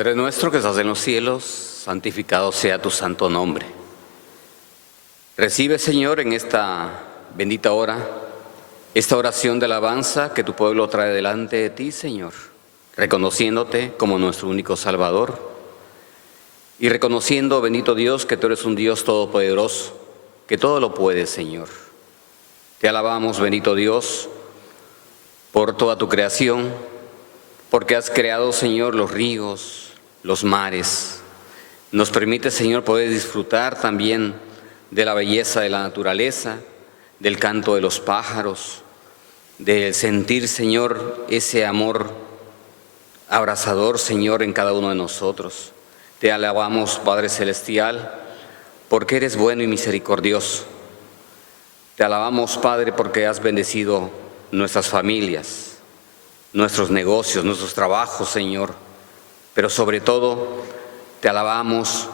Padre nuestro que estás en los cielos, santificado sea tu santo nombre. Recibe, Señor, en esta bendita hora, esta oración de alabanza que tu pueblo trae delante de ti, Señor, reconociéndote como nuestro único Salvador y reconociendo, bendito Dios, que tú eres un Dios todopoderoso, que todo lo puedes, Señor. Te alabamos, bendito Dios, por toda tu creación, porque has creado, Señor, los ríos, los mares. Nos permite, Señor, poder disfrutar también de la belleza de la naturaleza, del canto de los pájaros, de sentir, Señor, ese amor abrazador, Señor, en cada uno de nosotros. Te alabamos, Padre Celestial, porque eres bueno y misericordioso. Te alabamos, Padre, porque has bendecido nuestras familias, nuestros negocios, nuestros trabajos, Señor. Pero sobre todo, te alabamos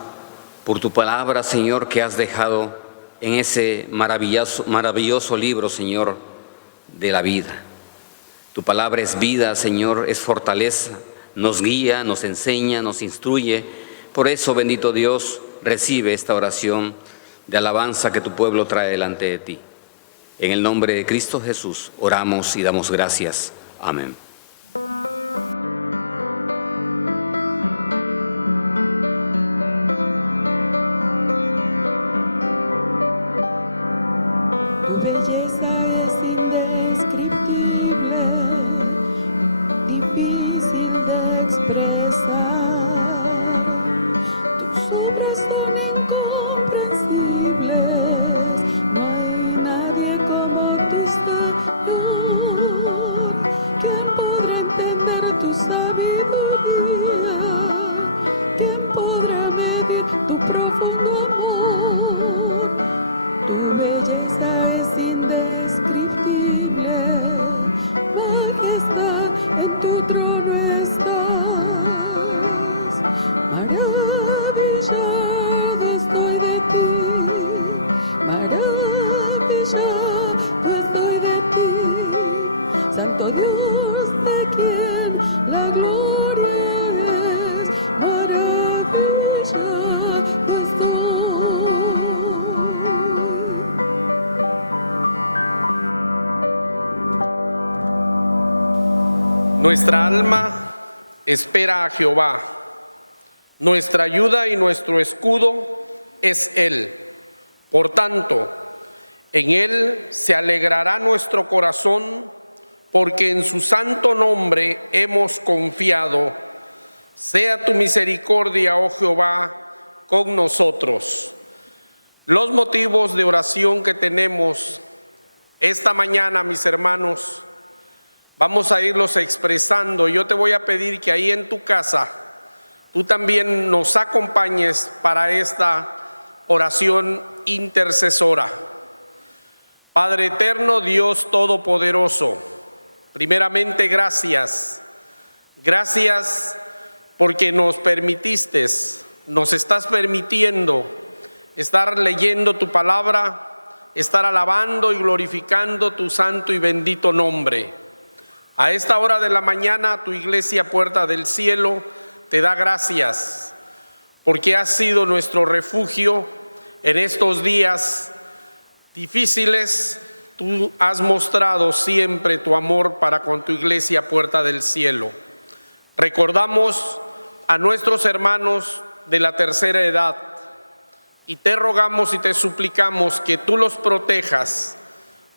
por tu palabra, Señor, que has dejado en ese maravilloso libro, Señor, de la vida. Tu palabra es vida, Señor, es fortaleza, nos guía, nos enseña, nos instruye. Por eso, bendito Dios, recibe esta oración de alabanza que tu pueblo trae delante de ti. En el nombre de Cristo Jesús oramos y damos gracias. Amén. Nuestra alma espera a Jehová, nuestra ayuda y nuestro escudo es Él. Por tanto, en Él se alegrará nuestro corazón, porque en su santo nombre hemos confiado. Sea tu misericordia, oh Jehová, con nosotros. Los motivos de oración que tenemos esta mañana, mis hermanos, vamos a irlos expresando. Yo te voy a pedir que ahí en tu casa tú también nos acompañes para esta oración intercesora. Padre eterno, Dios todopoderoso, primeramente gracias. Gracias porque nos permitiste, nos estás permitiendo estar leyendo tu palabra, estar alabando y glorificando tu santo y bendito nombre. A esta hora de la mañana, tu iglesia Puerta del Cielo te da gracias porque has sido nuestro refugio en estos días difíciles. Tú has mostrado siempre tu amor para con tu iglesia Puerta del Cielo. Recordamos a nuestros hermanos de la tercera edad y te rogamos y te suplicamos que tú los protejas.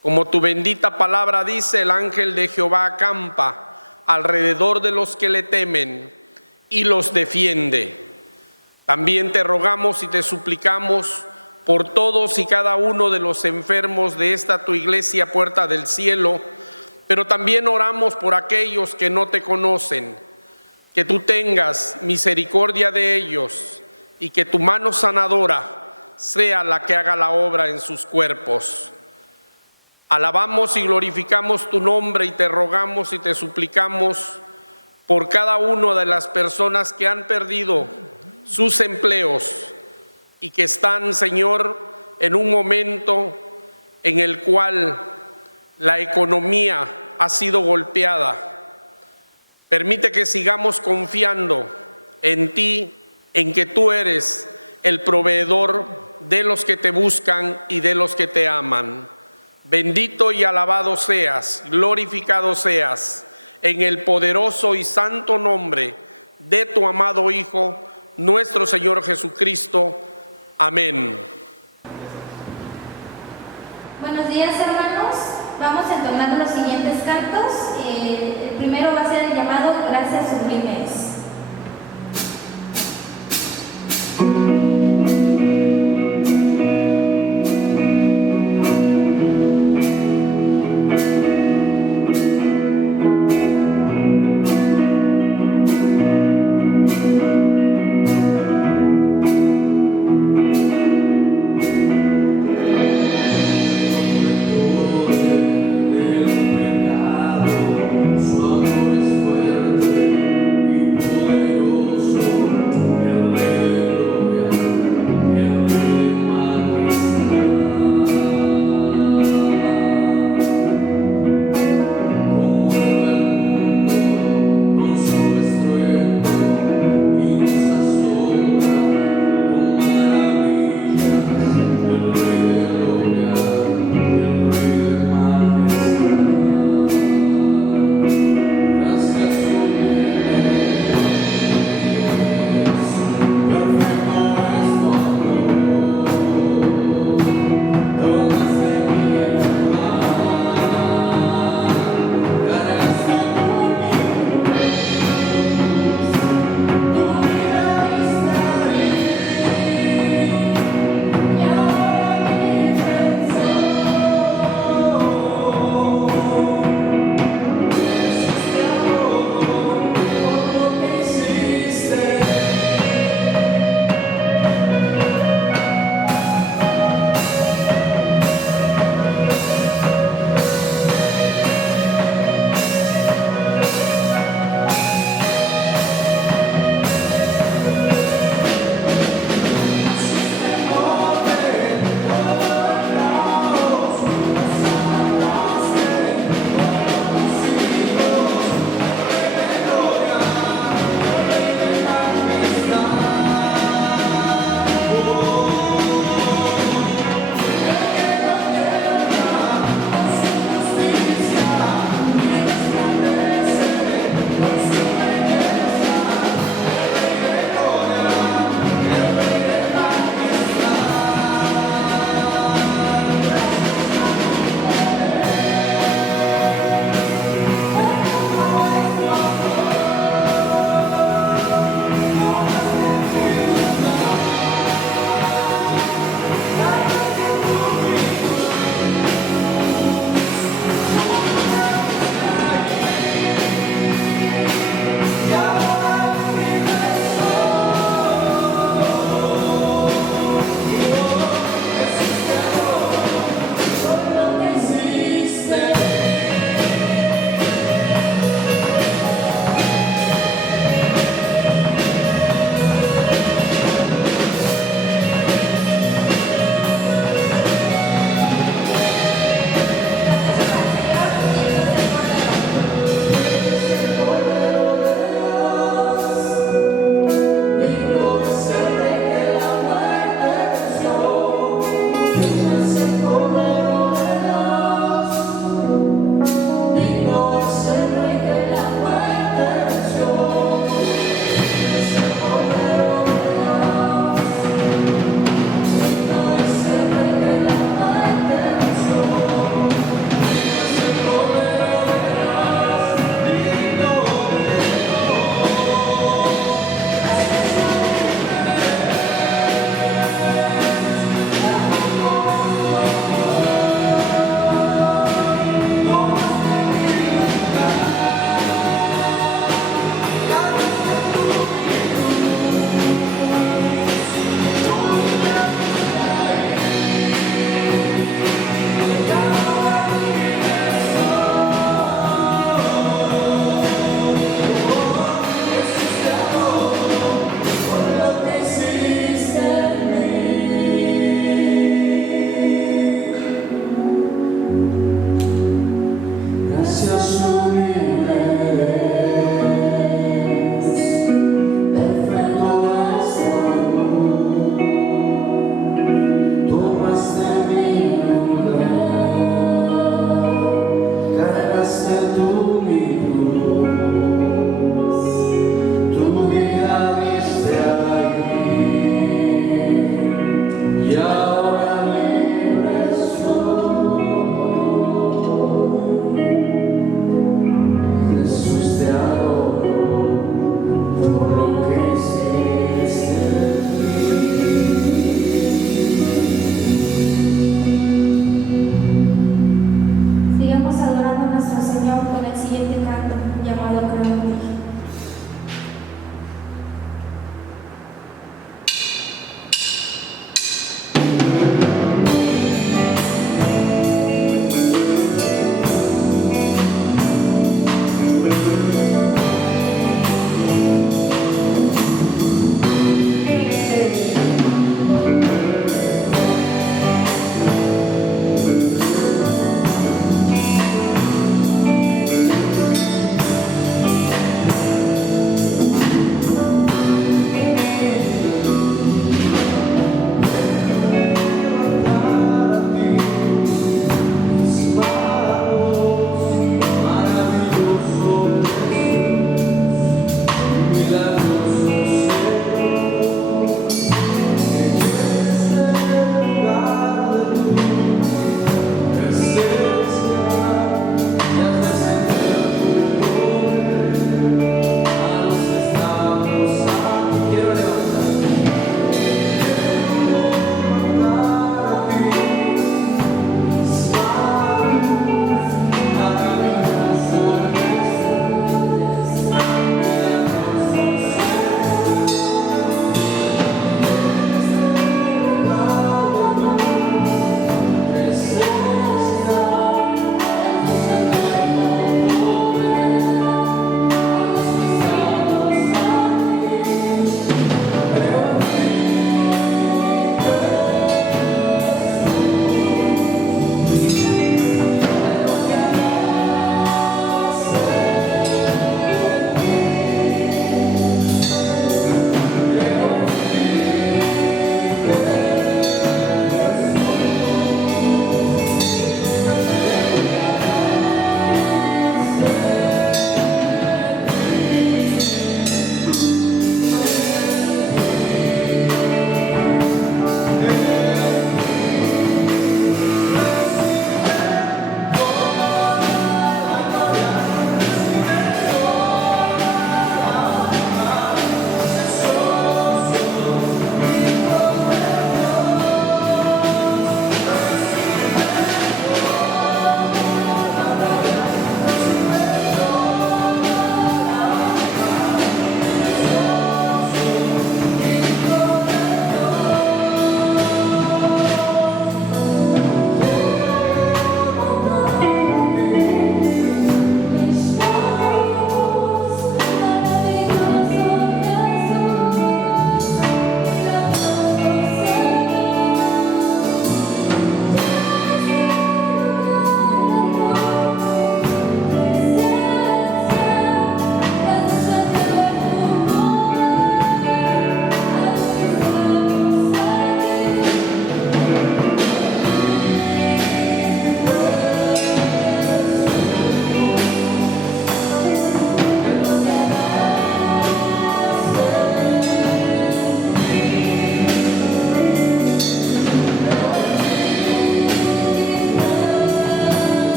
Como tu bendita palabra dice, el ángel de Jehová acampa alrededor de los que le temen y los defiende. También te rogamos y te suplicamos por todos y cada uno de los enfermos de esta tu iglesia Puerta del Cielo, pero también oramos por aquellos que no te conocen, que tú tengas misericordia de ellos y que tu mano sanadora sea la que haga la obra en sus cuerpos. Alabamos y glorificamos tu nombre y te rogamos y te suplicamos por cada una de las personas que han perdido sus empleos y que están, Señor, en un momento en el cual la economía ha sido golpeada. Permite que sigamos confiando en ti, en que tú eres el proveedor de los que te buscan y de los que te aman. Bendito y alabado seas, glorificado seas, en el poderoso y santo nombre de tu amado Hijo, nuestro Señor Jesucristo. Amén. Buenos días, hermanos. Vamos a entonar los siguientes cantos. El primero va a ser el llamado Gracias Sublimes.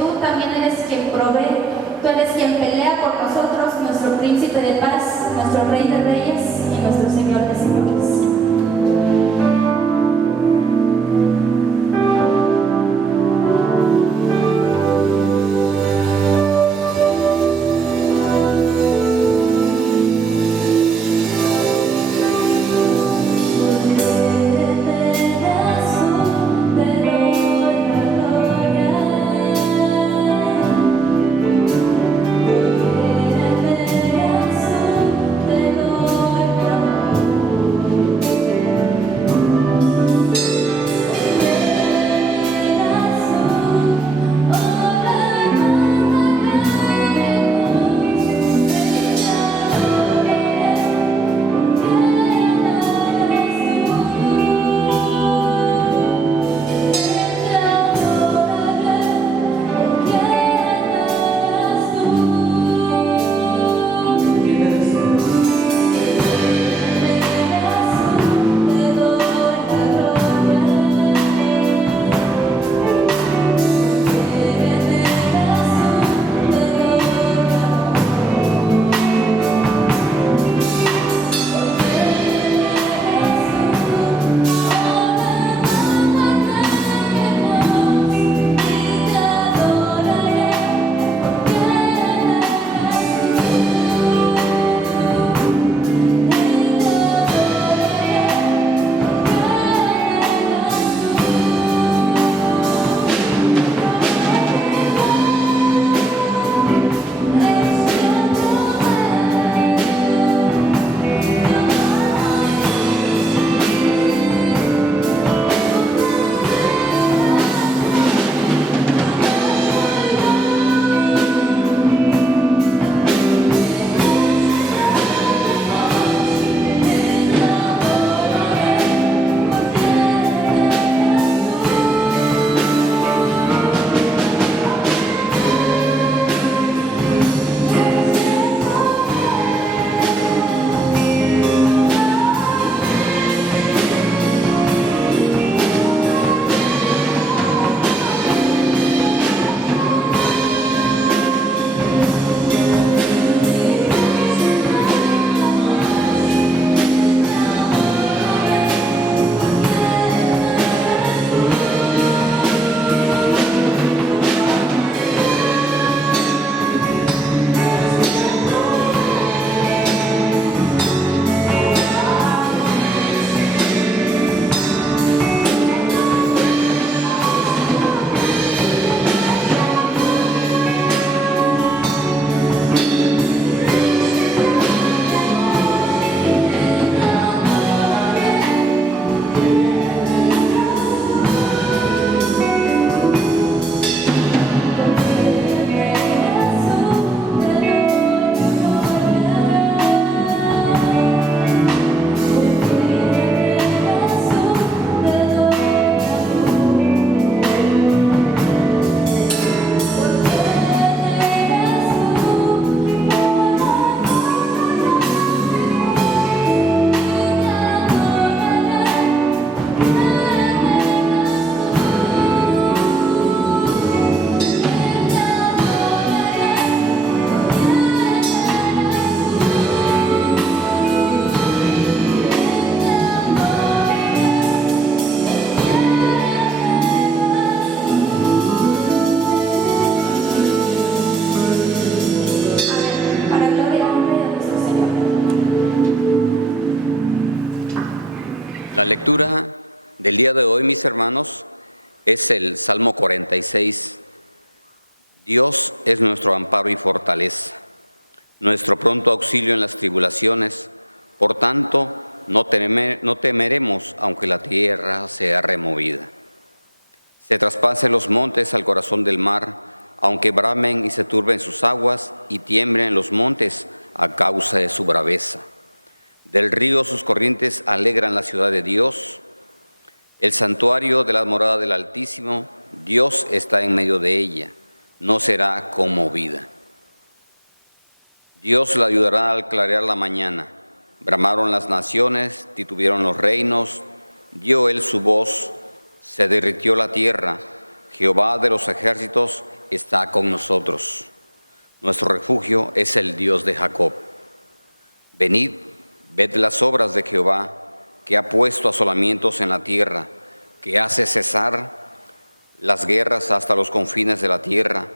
tú también eres quien provee, tú eres quien pelea por nosotros, nuestro príncipe de paz, nuestro rey de reyes y nuestro señor de señores. La lectura del día de hoy, mis hermanos, es el Salmo 46. Dios es nuestro amparo y fortaleza, nuestro pronto auxilio en las tribulaciones. Por tanto, no temeremos aunque la tierra sea removida. Se traspasen los montes al corazón del mar, aunque bramen y se turben sus aguas y tiemblen los montes a causa de su braveza. Del río sus corrientes alegran la ciudad de Dios, el santuario de la morada del Altísimo. Dios está en medio de ella, no será conmovida. Dios la ayudará al clarear la mañana. Bramaron las naciones, titubearon los reinos, dio él su voz, se derritió la tierra, Jehová de los ejércitos está con nosotros. Nuestro refugio es el Dios de Jacob. Venid, ved las obras de Jehová, que ha puesto asolamientos en la tierra, que hace cesar las guerras hasta los confines de la tierra,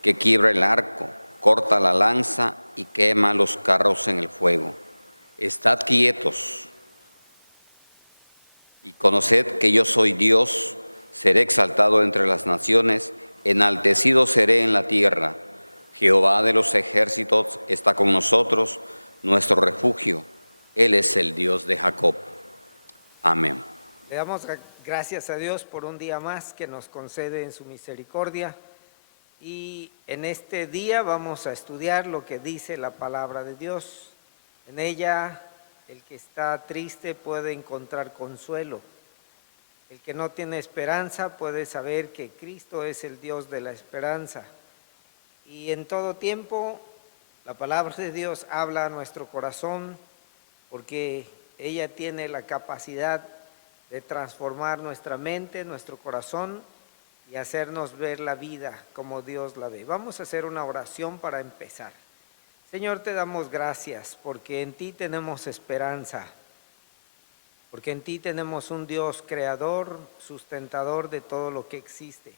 que quiebra el arco, corta la lanza y quema los carros en el fuego. Estad quietos y conoced que yo soy Dios. Seré exaltado entre las naciones, enaltecido seré en la tierra. Jehová de los ejércitos está con nosotros, nuestro refugio. Él es el Dios de Jacob. Amén. Le damos gracias a Dios por un día más que nos concede en su misericordia. Y en este día vamos a estudiar lo que dice la palabra de Dios. En ella, el que está triste puede encontrar consuelo. El que no tiene esperanza puede saber que Cristo es el Dios de la esperanza. Y en todo tiempo, la palabra de Dios habla a nuestro corazón porque ella tiene la capacidad de transformar nuestra mente, nuestro corazón y hacernos ver la vida como Dios la ve. Vamos a hacer una oración para empezar. Señor, te damos gracias porque en ti tenemos esperanza, porque en ti tenemos un Dios creador, sustentador de todo lo que existe,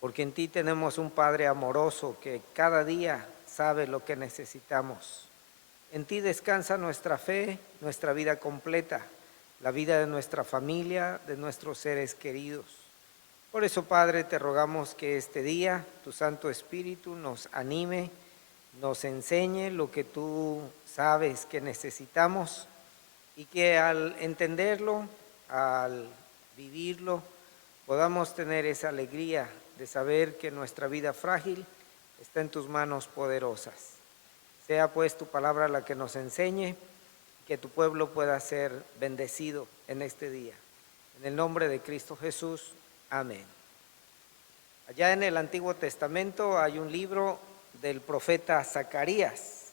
porque en ti tenemos un Padre amoroso que cada día sabe lo que necesitamos. En ti descansa nuestra fe, nuestra vida completa, la vida de nuestra familia, de nuestros seres queridos. Por eso, Padre, te rogamos que este día tu Santo Espíritu nos anime, nos enseñe lo que tú sabes que necesitamos y que al entenderlo, al vivirlo, podamos tener esa alegría de saber que nuestra vida frágil está en tus manos poderosas. Sea pues tu palabra la que nos enseñe, que tu pueblo pueda ser bendecido en este día. En el nombre de Cristo Jesús, amén. Allá en el Antiguo Testamento hay un libro del profeta Zacarías.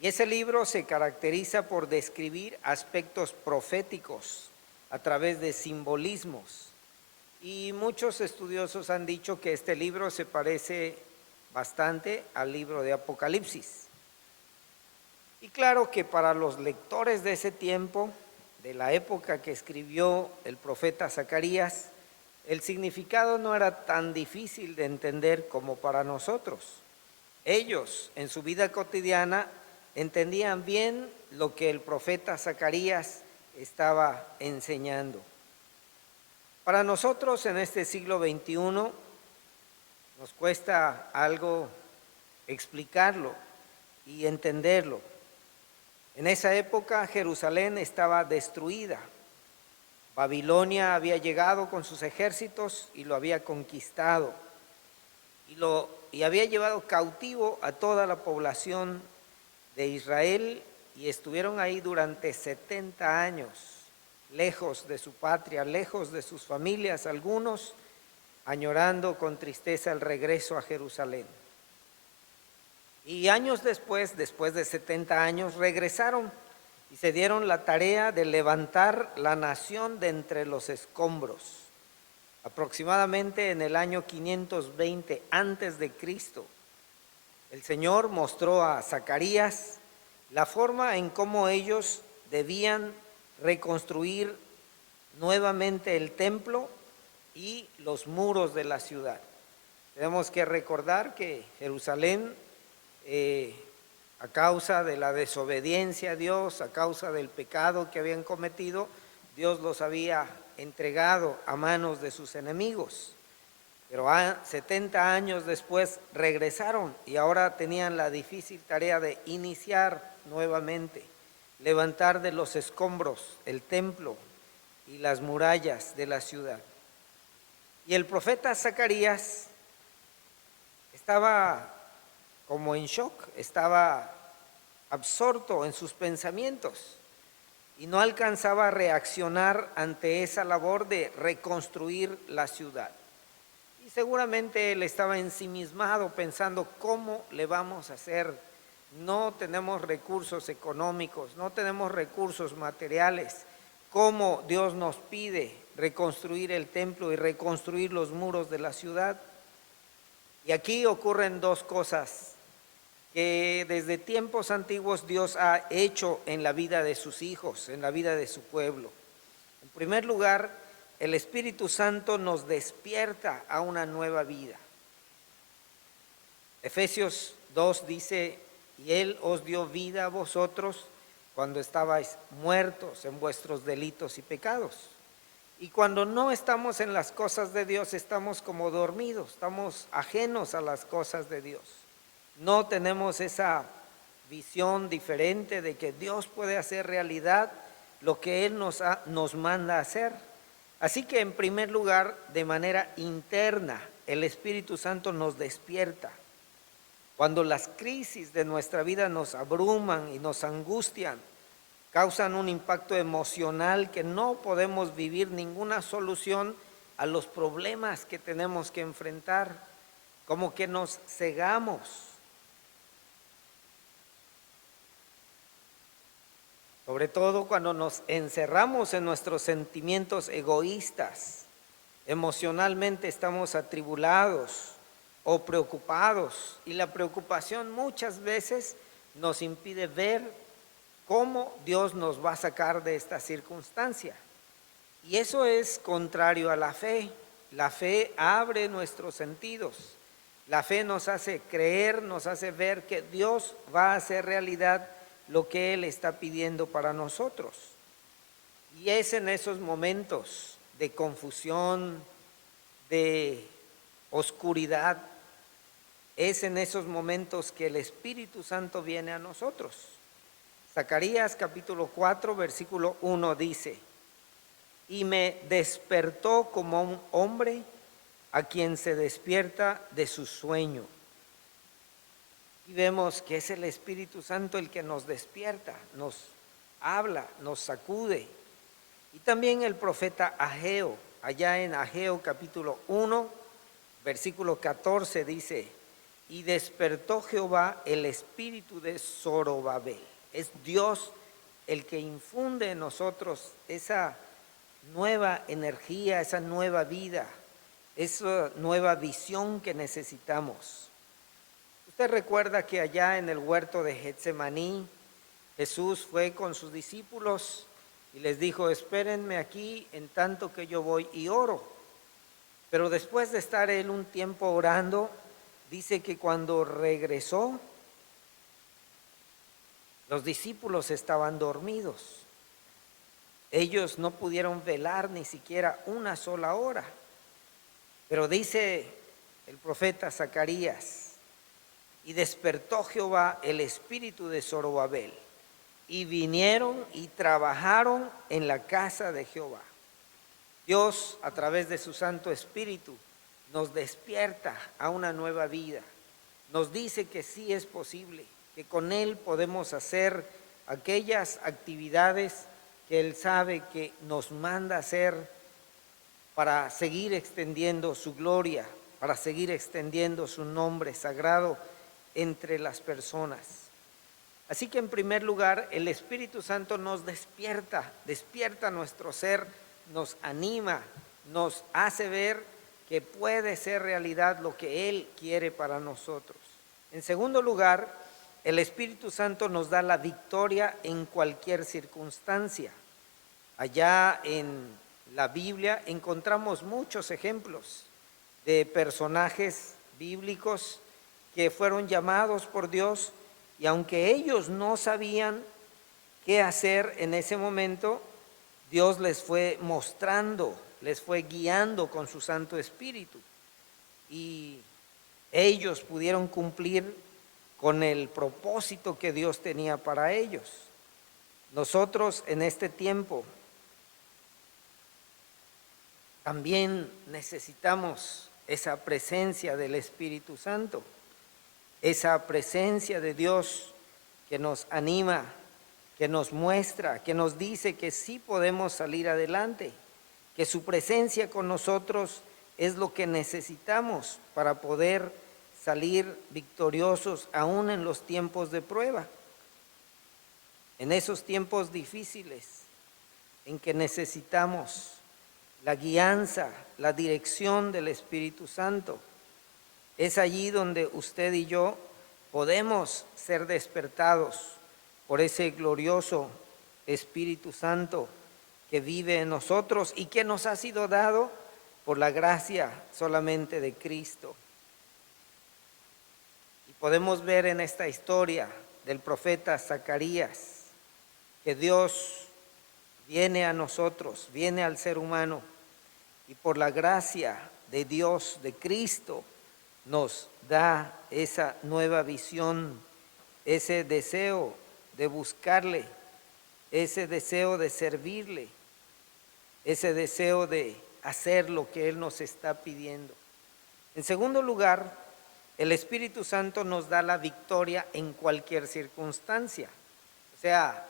Y ese libro se caracteriza por describir aspectos proféticos a través de simbolismos. Y muchos estudiosos han dicho que este libro se parece bastante al libro de Apocalipsis. Y claro que para los lectores de ese tiempo, de la época que escribió el profeta Zacarías, el significado no era tan difícil de entender como para nosotros. Ellos, en su vida cotidiana, entendían bien lo que el profeta Zacarías estaba enseñando. Para nosotros en este siglo XXI nos cuesta algo explicarlo y entenderlo. En esa época Jerusalén estaba destruida. Babilonia había llegado con sus ejércitos y lo había conquistado. Y había llevado cautivo a toda la población de Israel y estuvieron ahí durante 70 años, lejos de su patria, lejos de sus familias, algunos añorando con tristeza el regreso a Jerusalén. Y años después de 70 años, regresaron y se dieron la tarea de levantar la nación de entre los escombros. Aproximadamente en el año 520 antes de Cristo, el Señor mostró a Zacarías la forma en cómo ellos debían reconstruir nuevamente el templo y los muros de la ciudad. Tenemos que recordar que Jerusalén, a causa de la desobediencia a Dios, a causa del pecado que habían cometido, Dios los había entregado a manos de sus enemigos. Pero 70 años después regresaron y ahora tenían la difícil tarea de iniciar nuevamente, levantar de los escombros el templo y las murallas de la ciudad. Y el profeta Zacarías estaba como en shock, estaba absorto en sus pensamientos y no alcanzaba a reaccionar ante esa labor de reconstruir la ciudad. Y seguramente él estaba ensimismado pensando, ¿cómo le vamos a hacer? No tenemos recursos económicos, no tenemos recursos materiales. ¿Cómo Dios nos pide reconstruir el templo y reconstruir los muros de la ciudad. Y aquí ocurren dos cosas que desde tiempos antiguos Dios ha hecho en la vida de sus hijos, en la vida de su pueblo. En primer lugar, el Espíritu Santo nos despierta a una nueva vida. Efesios 2 dice: y Él os dio vida a vosotros cuando estabais muertos en vuestros delitos y pecados. Y cuando no estamos en las cosas de Dios, estamos como dormidos, estamos ajenos a las cosas de Dios. No tenemos esa visión diferente de que Dios puede hacer realidad lo que Él nos manda a hacer. Así que en primer lugar, de manera interna, el Espíritu Santo nos despierta. Cuando las crisis de nuestra vida nos abruman y nos angustian, causan un impacto emocional que no podemos vivir ninguna solución a los problemas que tenemos que enfrentar, como que nos cegamos. Sobre todo cuando nos encerramos en nuestros sentimientos egoístas, emocionalmente estamos atribulados o preocupados, y la preocupación muchas veces nos impide ver cómo Dios nos va a sacar de esta circunstancia. Y eso es contrario a la fe. La fe abre nuestros sentidos. La fe nos hace creer, nos hace ver que Dios va a hacer realidad lo que Él está pidiendo para nosotros. Y es en esos momentos de confusión, de oscuridad, es en esos momentos que el Espíritu Santo viene a nosotros. Zacarías capítulo 4, versículo 1 dice: y me despertó como un hombre a quien se despierta de su sueño. Y vemos que es el Espíritu Santo el que nos despierta, nos habla, nos sacude. Y también el profeta Ageo, allá en Ageo capítulo 1, versículo 14 dice: y despertó Jehová el espíritu de Zorobabel. Es Dios el que infunde en nosotros esa nueva energía, esa nueva vida, esa nueva visión que necesitamos. Usted recuerda que allá en el huerto de Getsemaní, Jesús fue con sus discípulos y les dijo: espérenme aquí en tanto que yo voy y oro. Pero después de estar él un tiempo orando, dice que cuando regresó, los discípulos estaban dormidos. Ellos no pudieron velar ni siquiera una sola hora. Pero dice el profeta Zacarías: y despertó Jehová el espíritu de Zorobabel, y vinieron y trabajaron en la casa de Jehová. Dios, a través de su Santo Espíritu, nos despierta a una nueva vida. Nos dice que sí es posible, que con Él podemos hacer aquellas actividades que Él sabe que nos manda hacer para seguir extendiendo su gloria, para seguir extendiendo su nombre sagrado entre las personas. Así que en primer lugar, el Espíritu Santo nos despierta nuestro ser, nos anima, nos hace ver que puede ser realidad lo que Él quiere para nosotros. En segundo lugar, el Espíritu Santo nos da la victoria en cualquier circunstancia. Allá en la Biblia encontramos muchos ejemplos de personajes bíblicos que fueron llamados por Dios, y aunque ellos no sabían qué hacer en ese momento, Dios les fue mostrando, les fue guiando con su Santo Espíritu, y ellos pudieron cumplir con el propósito que Dios tenía para ellos. Nosotros en este tiempo también necesitamos esa presencia del Espíritu Santo, esa presencia de Dios que nos anima, que nos muestra, que nos dice que sí podemos salir adelante, que su presencia con nosotros es lo que necesitamos para poder salir victoriosos aún en los tiempos de prueba, en esos tiempos difíciles en que necesitamos la guianza, la dirección del Espíritu Santo. Es allí donde usted y yo podemos ser despertados por ese glorioso Espíritu Santo que vive en nosotros y que nos ha sido dado por la gracia solamente de Cristo. Y podemos ver en esta historia del profeta Zacarías que Dios viene a nosotros, viene al ser humano y por la gracia de Dios, de Cristo, nos da esa nueva visión, ese deseo de buscarle, ese deseo de servirle, ese deseo de hacer lo que Él nos está pidiendo. En segundo lugar, el Espíritu Santo nos da la victoria en cualquier circunstancia. O sea,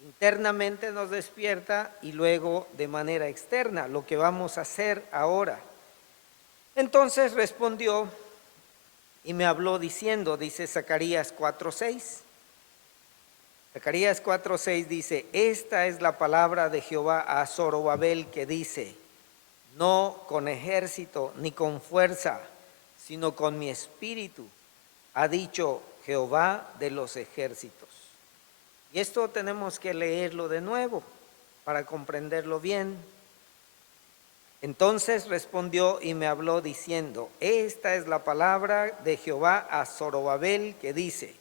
internamente nos despierta y luego de manera externa, lo que vamos a hacer ahora. Entonces respondió y me habló diciendo, dice Zacarías 4:6. Zacarías 4:6 dice, esta es la palabra de Jehová a Zorobabel que dice, no con ejército ni con fuerza, sino con mi espíritu, ha dicho Jehová de los ejércitos. Y esto tenemos que leerlo de nuevo para comprenderlo bien. Entonces respondió y me habló diciendo, esta es la palabra de Jehová a Zorobabel que dice,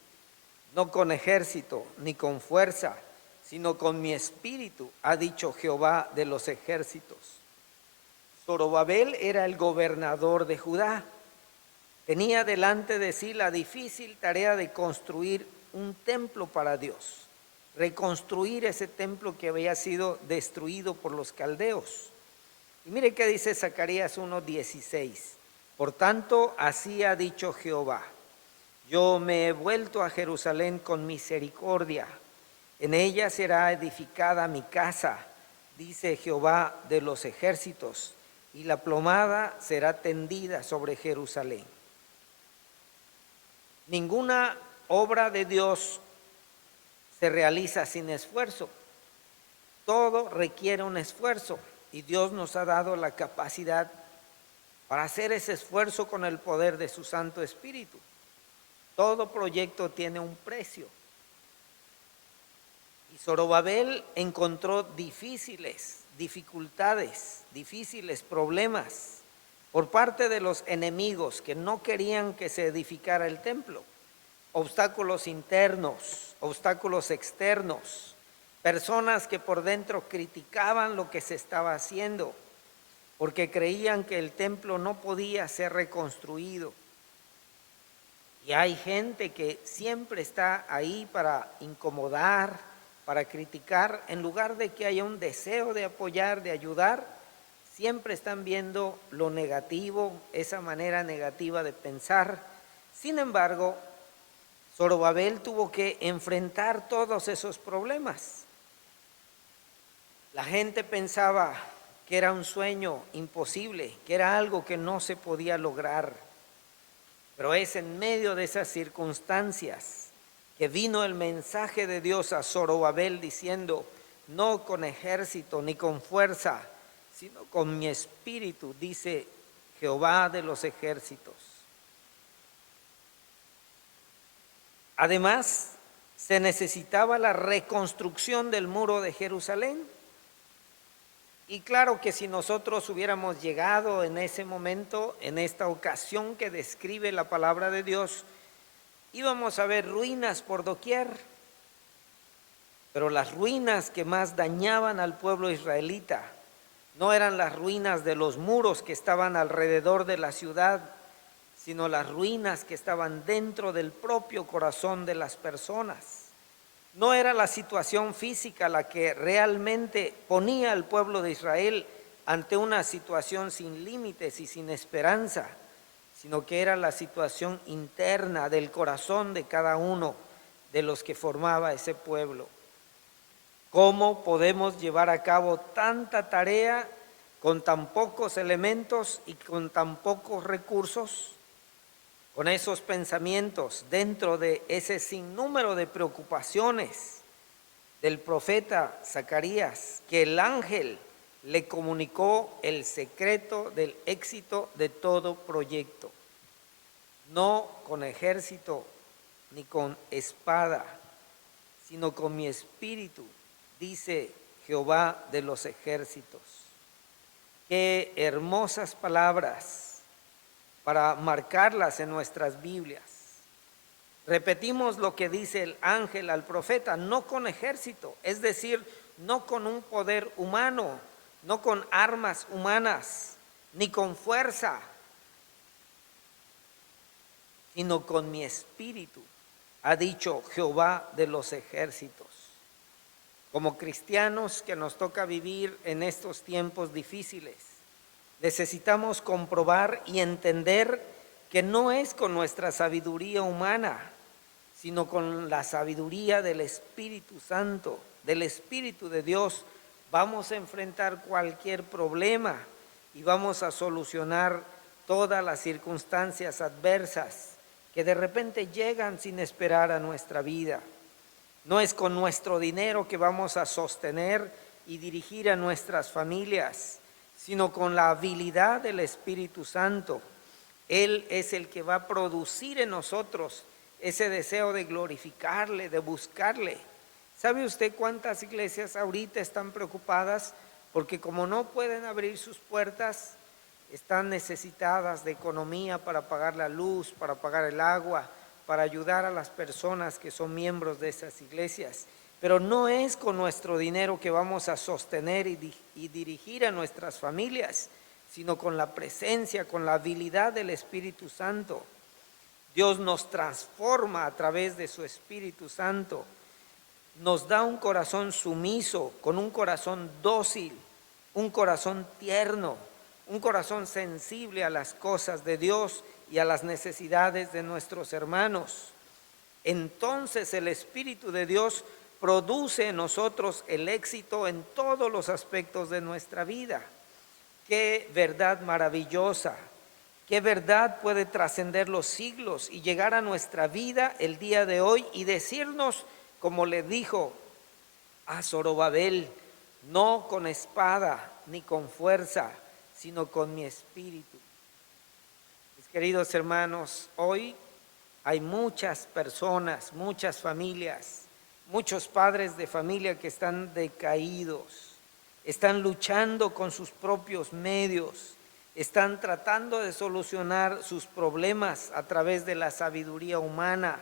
no con ejército ni con fuerza, sino con mi espíritu, ha dicho Jehová de los ejércitos. Zorobabel era el gobernador de Judá. Tenía delante de sí la difícil tarea de construir un templo para Dios, reconstruir ese templo que había sido destruido por los caldeos. Y mire qué dice Zacarías 1:16. Por tanto, así ha dicho Jehová, yo me he vuelto a Jerusalén con misericordia, en ella será edificada mi casa, dice Jehová de los ejércitos, y la plomada será tendida sobre Jerusalén. Ninguna obra de Dios se realiza sin esfuerzo. Todo requiere un esfuerzo y Dios nos ha dado la capacidad para hacer ese esfuerzo con el poder de su Santo Espíritu. Todo proyecto tiene un precio. Y Zorobabel encontró dificultades, difíciles problemas por parte de los enemigos que no querían que se edificara el templo. Obstáculos internos, obstáculos externos, personas que por dentro criticaban lo que se estaba haciendo porque creían que el templo no podía ser reconstruido. Y hay gente que siempre está ahí para incomodar, para criticar, en lugar de que haya un deseo de apoyar, de ayudar, siempre están viendo lo negativo, esa manera negativa de pensar. Sin embargo, Zorobabel tuvo que enfrentar todos esos problemas. La gente pensaba que era un sueño imposible, que era algo que no se podía lograr. Pero es en medio de esas circunstancias que vino el mensaje de Dios a Zorobabel diciendo, no con ejército ni con fuerza, sino con mi espíritu, dice Jehová de los ejércitos. Además, se necesitaba la reconstrucción del muro de Jerusalén. Y claro que si nosotros hubiéramos llegado en ese momento, en esta ocasión que describe la palabra de Dios, íbamos a ver ruinas por doquier. Pero las ruinas que más dañaban al pueblo israelita no eran las ruinas de los muros que estaban alrededor de la ciudad, sino las ruinas que estaban dentro del propio corazón de las personas. No era la situación física la que realmente ponía al pueblo de Israel ante una situación sin límites y sin esperanza, sino que era la situación interna del corazón de cada uno de los que formaba ese pueblo. ¿Cómo podemos llevar a cabo tanta tarea con tan pocos elementos y con tan pocos recursos? Con esos pensamientos, dentro de ese sinnúmero de preocupaciones del profeta Zacarías, que el ángel le comunicó el secreto del éxito de todo proyecto. No con ejército ni con espada, sino con mi espíritu, dice Jehová de los ejércitos. Qué hermosas palabras para marcarlas en nuestras Biblias. Repetimos lo que dice el ángel al profeta: no con ejército, es decir, no con un poder humano, no con armas humanas, ni con fuerza, sino con mi espíritu, ha dicho Jehová de los ejércitos. Como cristianos que nos toca vivir en estos tiempos difíciles, necesitamos comprobar y entender que no es con nuestra sabiduría humana, sino con la sabiduría del Espíritu Santo, del Espíritu de Dios, vamos a enfrentar cualquier problema y vamos a solucionar todas las circunstancias adversas que de repente llegan sin esperar a nuestra vida. No es con nuestro dinero que vamos a sostener y dirigir a nuestras familias, sino con la habilidad del Espíritu Santo. Él es el que va a producir en nosotros ese deseo de glorificarle, de buscarle. ¿Sabe usted cuántas iglesias ahorita están preocupadas porque como no pueden abrir sus puertas, están necesitadas de economía para pagar la luz, para pagar el agua, para ayudar a las personas que son miembros de esas iglesias? Pero no es con nuestro dinero que vamos a sostener y dirigir a nuestras familias, sino con la presencia, con la habilidad del Espíritu Santo. Dios nos transforma a través de su Espíritu Santo. Nos da un corazón sumiso, con un corazón dócil, un corazón tierno, un corazón sensible a las cosas de Dios y a las necesidades de nuestros hermanos. Entonces el Espíritu de Dios produce en nosotros el éxito en todos los aspectos de nuestra vida. Qué verdad maravillosa, qué verdad puede trascender los siglos y llegar a nuestra vida el día de hoy y decirnos, como le dijo a Zorobabel: no con espada ni con fuerza, sino con mi espíritu. Mis queridos hermanos, hoy hay muchas personas, muchas familias, muchos padres de familia que están decaídos, están luchando con sus propios medios, están tratando de solucionar sus problemas a través de la sabiduría humana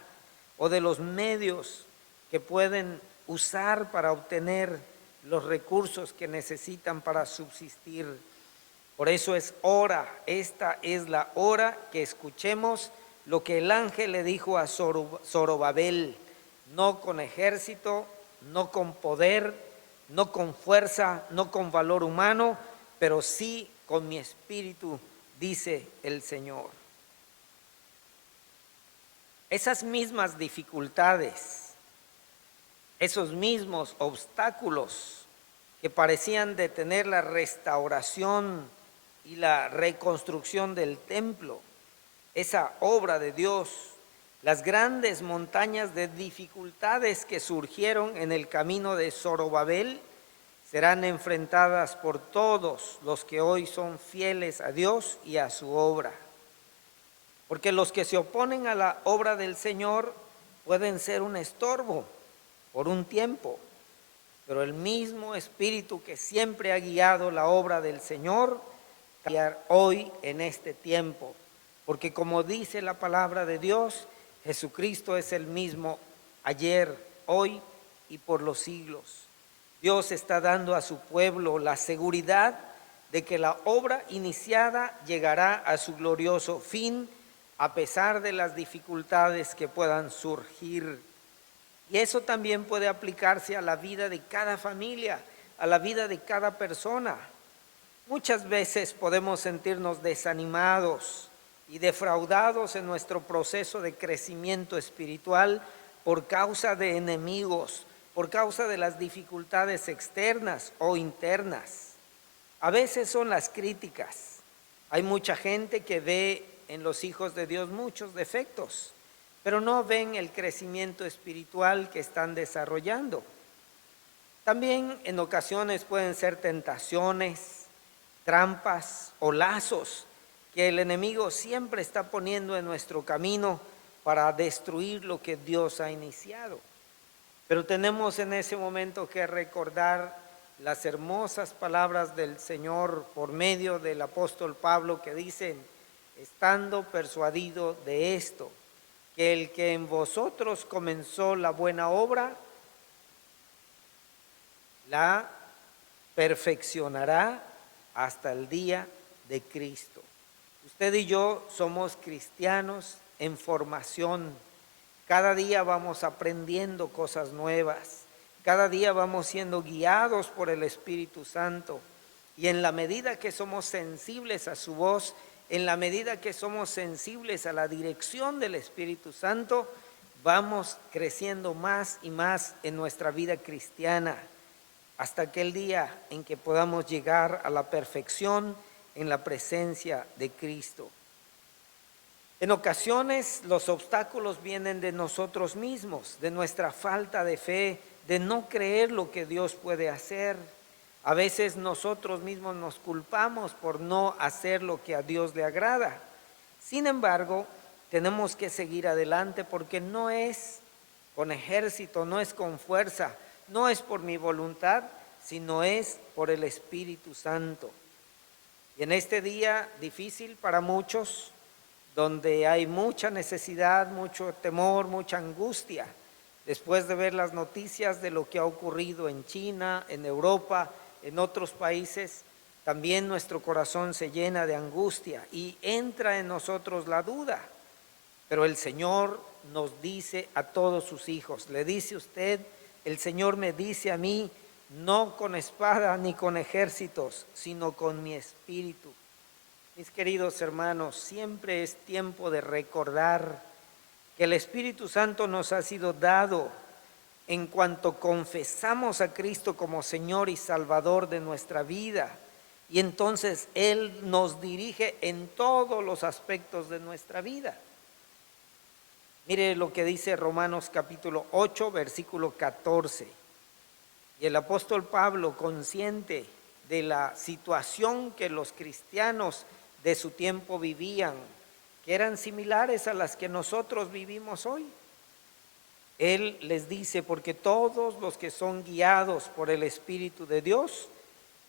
o de los medios que pueden usar para obtener los recursos que necesitan para subsistir. Por eso es hora, esta es la hora que escuchemos lo que el ángel le dijo a Zorobabel: no con ejército, no con poder, no con fuerza, no con valor humano, pero sí con mi espíritu, dice el Señor. Esas mismas dificultades, esos mismos obstáculos que parecían detener la restauración y la reconstrucción del templo, esa obra de Dios, las grandes montañas de dificultades que surgieron en el camino de Zorobabel, serán enfrentadas por todos los que hoy son fieles a Dios y a su obra. Porque los que se oponen a la obra del Señor pueden ser un estorbo por un tiempo, pero el mismo Espíritu que siempre ha guiado la obra del Señor, guiar hoy en este tiempo. Porque como dice la palabra de Dios, Jesucristo es el mismo ayer, hoy y por los siglos. Dios está dando a su pueblo la seguridad de que la obra iniciada llegará a su glorioso fin a pesar de las dificultades que puedan surgir. Y eso también puede aplicarse a la vida de cada familia, a la vida de cada persona. Muchas veces podemos sentirnos desanimados y defraudados en nuestro proceso de crecimiento espiritual por causa de enemigos, por causa de las dificultades externas o internas. A veces son las críticas. Hay mucha gente que ve en los hijos de Dios muchos defectos, pero no ven el crecimiento espiritual que están desarrollando. También en ocasiones pueden ser tentaciones, trampas o lazos que el enemigo siempre está poniendo en nuestro camino para destruir lo que Dios ha iniciado. Pero tenemos en ese momento que recordar las hermosas palabras del Señor por medio del apóstol Pablo que dicen: estando persuadido de esto, que el que en vosotros comenzó la buena obra, la perfeccionará hasta el día de Cristo. Usted y yo somos cristianos en formación. Cada día vamos aprendiendo cosas nuevas. Cada día vamos siendo guiados por el Espíritu Santo. Y en la medida que somos sensibles a su voz, en la medida que somos sensibles a la dirección del Espíritu Santo, vamos creciendo más y más en nuestra vida cristiana, hasta aquel día en que podamos llegar a la perfección en la presencia de Cristo. En ocasiones los obstáculos vienen de nosotros mismos, de nuestra falta de fe, de no creer lo que Dios puede hacer. A veces nosotros mismos nos culpamos por no hacer lo que a Dios le agrada. Sin embargo, tenemos que seguir adelante porque no es con ejército, no es con fuerza, no es por mi voluntad, sino es por el Espíritu Santo. Y en este día difícil para muchos, donde hay mucha necesidad, mucho temor, mucha angustia, después de ver las noticias de lo que ha ocurrido en China, en Europa, en otros países, también nuestro corazón se llena de angustia y entra en nosotros la duda. Pero el Señor nos dice a todos sus hijos, le dice usted, el Señor me dice a mí, no con espada ni con ejércitos, sino con mi espíritu. Mis queridos hermanos, siempre es tiempo de recordar que el Espíritu Santo nos ha sido dado en cuanto confesamos a Cristo como Señor y Salvador de nuestra vida. Y entonces Él nos dirige en todos los aspectos de nuestra vida. Mire lo que dice Romanos capítulo 8, versículo 14. Y el apóstol Pablo, consciente de la situación que los cristianos de su tiempo vivían, que eran similares a las que nosotros vivimos hoy, él les dice, porque todos los que son guiados por el Espíritu de Dios,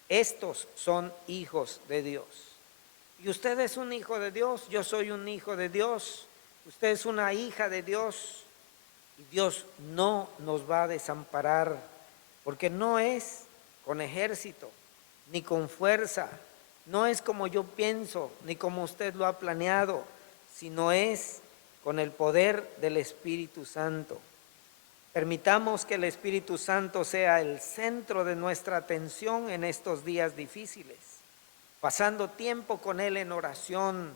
estos son hijos de Dios. Y usted es un hijo de Dios, yo soy un hijo de Dios, usted es una hija de Dios, y Dios no nos va a desamparar, porque no es con ejército, ni con fuerza, no es como yo pienso, ni como usted lo ha planeado, sino es con el poder del Espíritu Santo. Permitamos que el Espíritu Santo sea el centro de nuestra atención en estos días difíciles, pasando tiempo con Él en oración,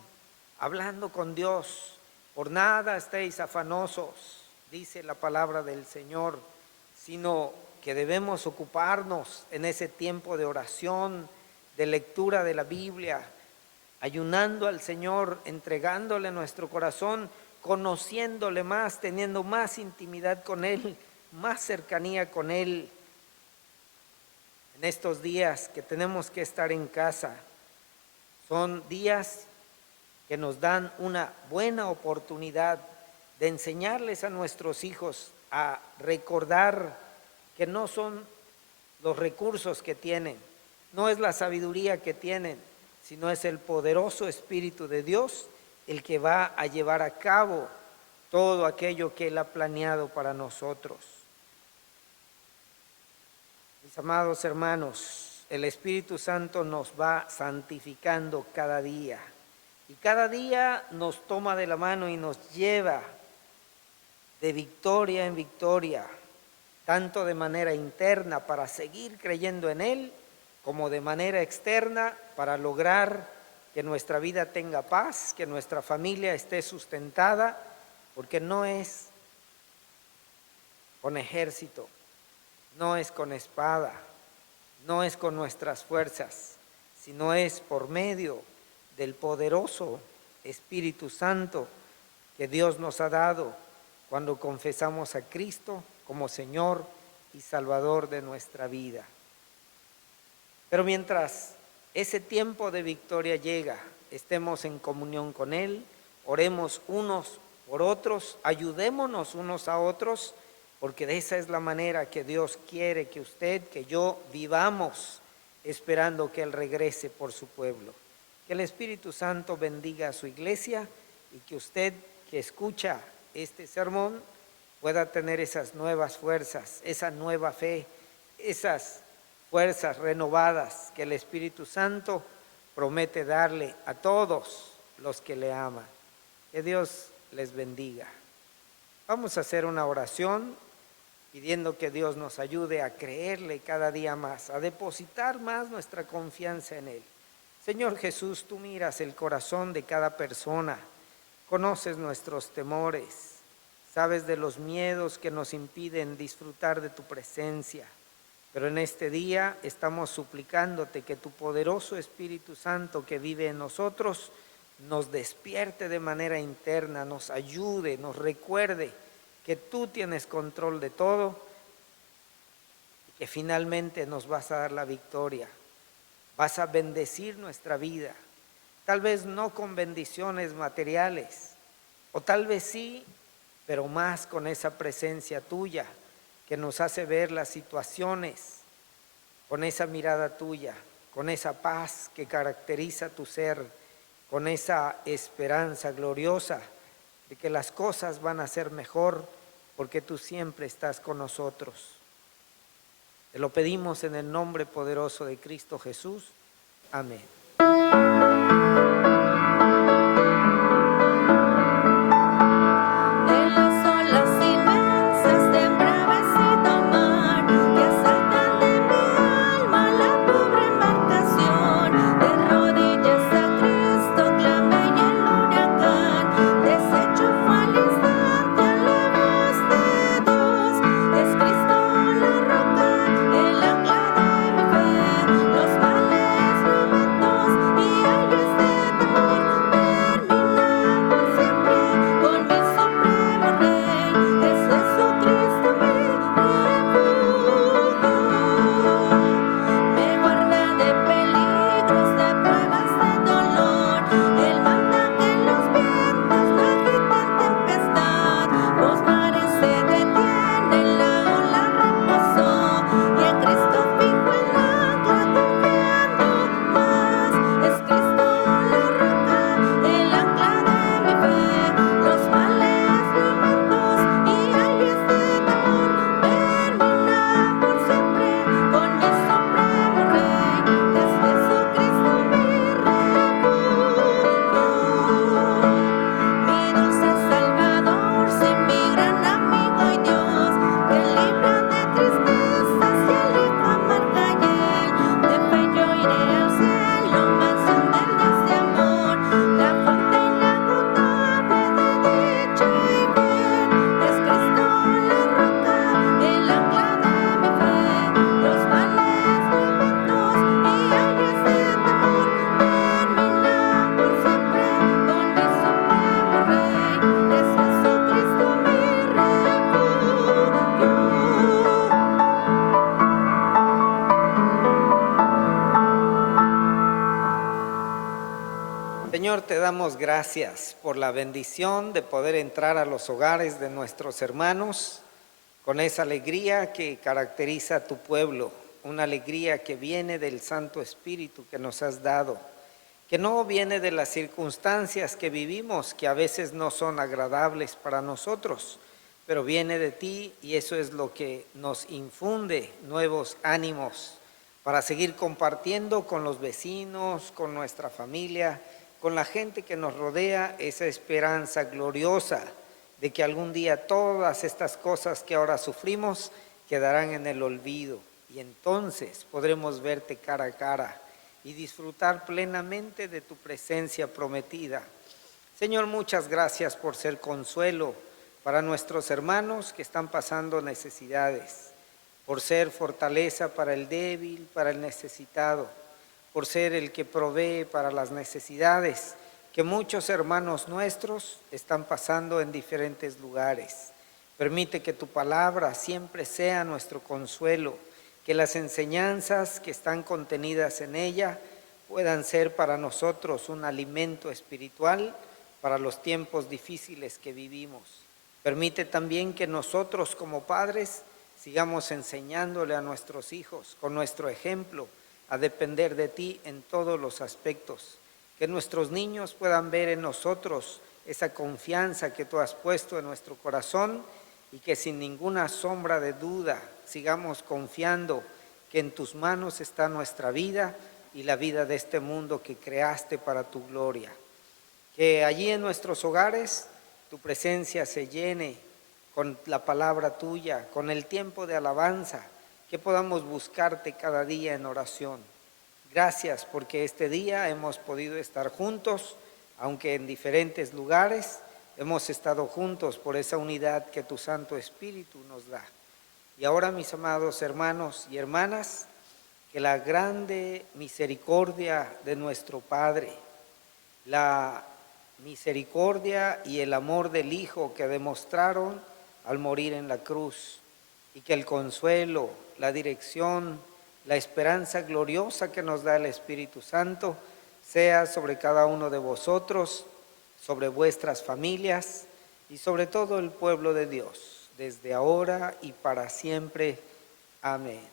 hablando con Dios. Por nada estéis afanosos, dice la palabra del Señor, sino que debemos ocuparnos en ese tiempo de oración, de lectura de la Biblia, ayunando al Señor, entregándole nuestro corazón, conociéndole más, teniendo más intimidad con Él, más cercanía con Él. En estos días que tenemos que estar en casa, son días que nos dan una buena oportunidad de enseñarles a nuestros hijos a recordar que no son los recursos que tienen, no es la sabiduría que tienen, sino es el poderoso Espíritu de Dios el que va a llevar a cabo todo aquello que Él ha planeado para nosotros. Mis amados hermanos, el Espíritu Santo nos va santificando cada día y cada día nos toma de la mano y nos lleva de victoria en victoria, tanto de manera interna para seguir creyendo en Él, como de manera externa para lograr que nuestra vida tenga paz, que nuestra familia esté sustentada, porque no es con ejército, no es con espada, no es con nuestras fuerzas, sino es por medio del poderoso Espíritu Santo que Dios nos ha dado cuando confesamos a Cristo como Señor y Salvador de nuestra vida. Pero mientras ese tiempo de victoria llega, estemos en comunión con Él, oremos unos por otros, ayudémonos unos a otros, porque de esa es la manera que Dios quiere que usted, que yo vivamos, esperando que Él regrese por su pueblo. Que el Espíritu Santo bendiga a su iglesia y que usted que escucha este sermón pueda tener esas nuevas fuerzas, esa nueva fe, esas fuerzas renovadas que el Espíritu Santo promete darle a todos los que le aman. Que Dios les bendiga. Vamos a hacer una oración pidiendo que Dios nos ayude a creerle cada día más, a depositar más nuestra confianza en Él. Señor Jesús, tú miras el corazón de cada persona, conoces nuestros temores, sabes de los miedos que nos impiden disfrutar de tu presencia, pero en este día estamos suplicándote que tu poderoso Espíritu Santo que vive en nosotros nos despierte de manera interna, nos ayude, nos recuerde que tú tienes control de todo y que finalmente nos vas a dar la victoria. Vas a bendecir nuestra vida, tal vez no con bendiciones materiales, o tal vez sí, pero más con esa presencia tuya que nos hace ver las situaciones con esa mirada tuya, con esa paz que caracteriza tu ser, con esa esperanza gloriosa de que las cosas van a ser mejor porque tú siempre estás con nosotros. Te lo pedimos en el nombre poderoso de Cristo Jesús. Amén. Señor, te damos gracias por la bendición de poder entrar a los hogares de nuestros hermanos con esa alegría que caracteriza a tu pueblo, una alegría que viene del Santo Espíritu que nos has dado, que no viene de las circunstancias que vivimos, que a veces no son agradables para nosotros, pero viene de ti y eso es lo que nos infunde nuevos ánimos para seguir compartiendo con los vecinos, con nuestra familia, con la gente que nos rodea, esa esperanza gloriosa de que algún día todas estas cosas que ahora sufrimos quedarán en el olvido y entonces podremos verte cara a cara y disfrutar plenamente de tu presencia prometida. Señor, muchas gracias por ser consuelo para nuestros hermanos que están pasando necesidades, por ser fortaleza para el débil, para el necesitado, por ser el que provee para las necesidades que muchos hermanos nuestros están pasando en diferentes lugares. Permite que tu palabra siempre sea nuestro consuelo, que las enseñanzas que están contenidas en ella puedan ser para nosotros un alimento espiritual para los tiempos difíciles que vivimos. Permite también que nosotros como padres sigamos enseñándole a nuestros hijos con nuestro ejemplo a depender de ti en todos los aspectos. Que nuestros niños puedan ver en nosotros esa confianza que tú has puesto en nuestro corazón y que sin ninguna sombra de duda sigamos confiando que en tus manos está nuestra vida y la vida de este mundo que creaste para tu gloria. Que allí en nuestros hogares tu presencia se llene con la palabra tuya, con el tiempo de alabanza, que podamos buscarte cada día en oración. Gracias porque este día hemos podido estar juntos, aunque en diferentes lugares, hemos estado juntos por esa unidad que tu Santo Espíritu nos da. Y ahora, mis amados hermanos y hermanas, que la grande misericordia de nuestro Padre, la misericordia y el amor del Hijo que demostraron al morir en la cruz, y que el consuelo, la dirección, la esperanza gloriosa que nos da el Espíritu Santo sea sobre cada uno de vosotros, sobre vuestras familias y sobre todo el pueblo de Dios, desde ahora y para siempre. Amén.